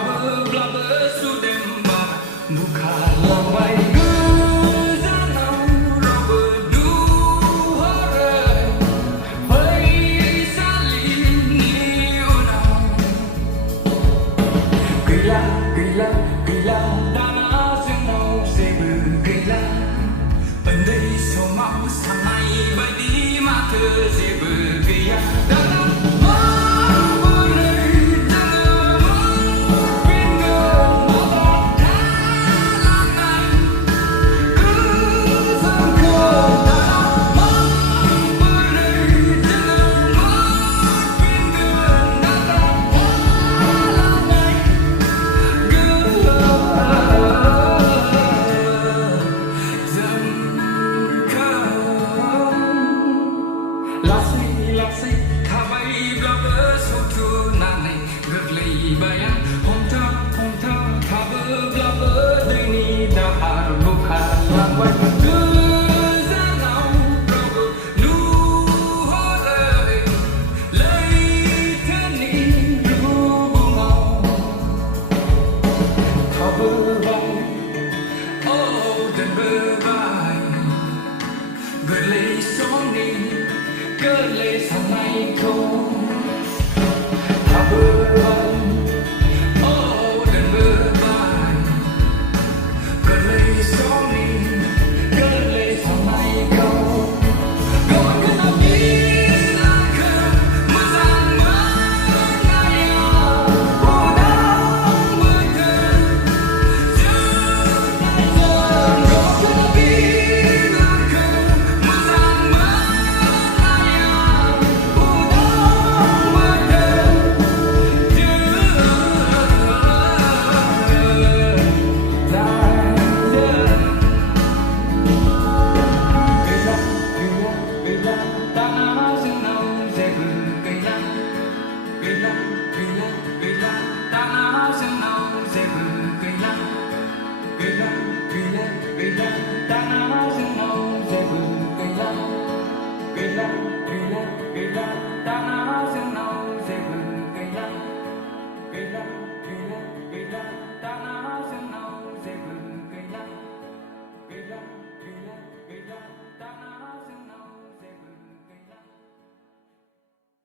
Blubber sudemba bukan lambai guzanau roba du hore pai salin ni unau gila gila gila dana senau sebu gila pandai somau sanai badi mata sebu gila dana Laksi kabai blubber sotu nanai gerlei bayang honta kabar blubber deni dahar bukan lambai guzanau roba nu hore lei tani rubungau kabar bay oh dan berbay gerlei soni gerlei sanai ko kabar oh dan berbay gerlei soni gerlei sanai ko kau kena bila ke mazang menaya udang betul jenai kau kena bila ke mazang menaya udang tanah